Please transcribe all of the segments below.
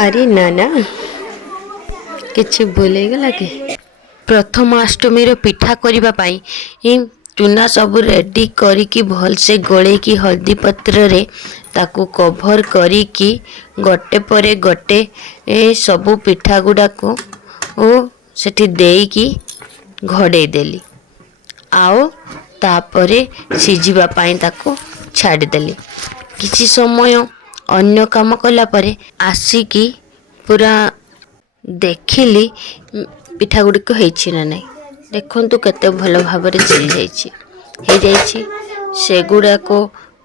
अरे ना ना किसी भूलेगला कि प्रथमाष्टमी पिठा करबा पाई चूना सब रेडी करिकी भल से गोलेकी हल्दी पत्र रे ताकू कभर करिकी गोटे परे गोटे सबू पिठा गुडा को सेठी देकी घड़े देली आओ तापरे सिझिबा पाई ताकू छाड़ी देली किछि समय अन्य काम कला परे आसिकी पूरा देखिली पिठा गुड़िक होइछि ना नहीं देखंतु केते भल भाबरे सिझी जाइछि हे जाइछि सेगुडा को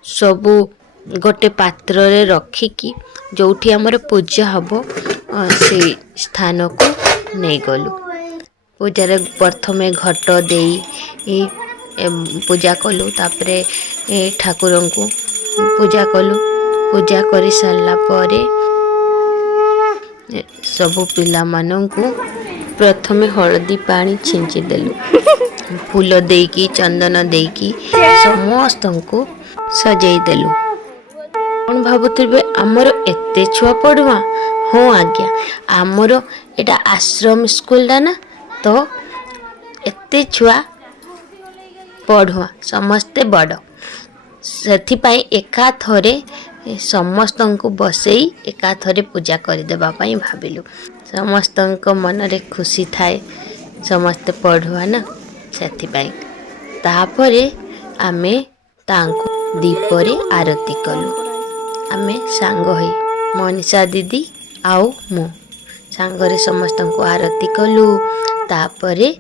सबु गोटे पात्र रे रखिकी जोठी हमर पूजा हबो से स्थान को नहीं गलु पूजा रे प्रथमे घट देई पूजा कलु तापरे ठाकुरन को पूजा कलु पूजा करि सारला परे सबु पिला मानन को प्रथमे हळदी पानी छिंची देलु फूल देकी चंदन देकी समस्त को सजाई देलु कौन भाबुथिबे हमर एते छुआ पढवा हो आज्ञा हमर एटा आश्रम स्कूल दा ना तो एते छुआ पढवा समस्ते बड़ सेथि पाई एका थरे समस्त को बसई एका थरे पूजा कर देबा पाई भाबिलु समस्त मन रे खुशी थाए समस्त पढ़ुआ ना सेथि पाई तापरे आमे तांको दीपरे आरती कलु आमे सांग होई मनीषा दीदी आउ मु सांगरे समस्त को आरती कलु तापरे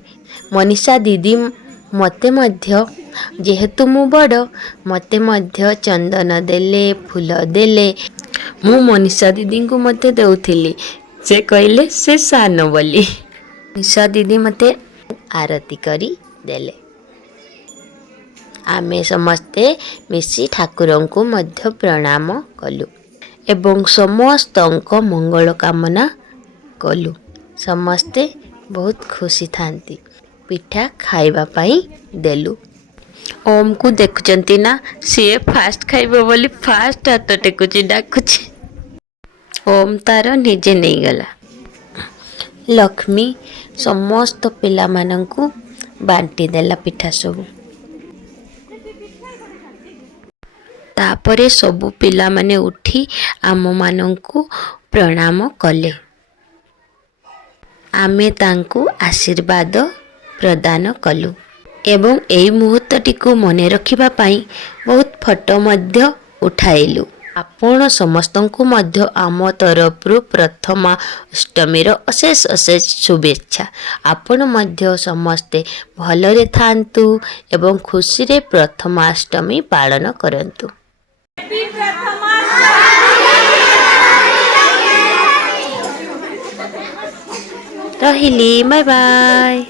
मनीषा दीदी मते मध्य जेहेतु मु बड़ मते मध्य चंदन देले फूल देले मु मनीषा दीदी को मते देउथिली से कहले से सान बोली मनीषा दीदी मते आरती करी देले आमे समस्ते मिसी ठाकुरन को मध्य प्रणाम कलु एवं समस्त मंगल कामना कलु समस्ते बहुत खुशी थांती पिठा खाइबा पाई देलु ओम को देखुचंती ना सी फास्ट खाइबो बोली फास्ट हाथ टेकुची डाकुची ओम तार निजे नहीं गला लक्ष्मी समस्त पिला मानंकु बांटी देला पिठा सब तापरे सबु पिला माने उठी आम मानंकु प्रणाम कले आमे तांकु आशीर्वाद प्रदान कलु एवं एई मुहूर्तटी को मने रखिबा पाई बहुत फोटो मध्य उठाइलु आपण समस्त को मध्य आम तरफरु प्रथमाष्टमीर अशेष अशेष शुभेच्छा आपण मध्य समस्ते भलरे थांतु एवं खुशी रे प्रथमाष्टमी पालन करंतु रहिली बाय बाय।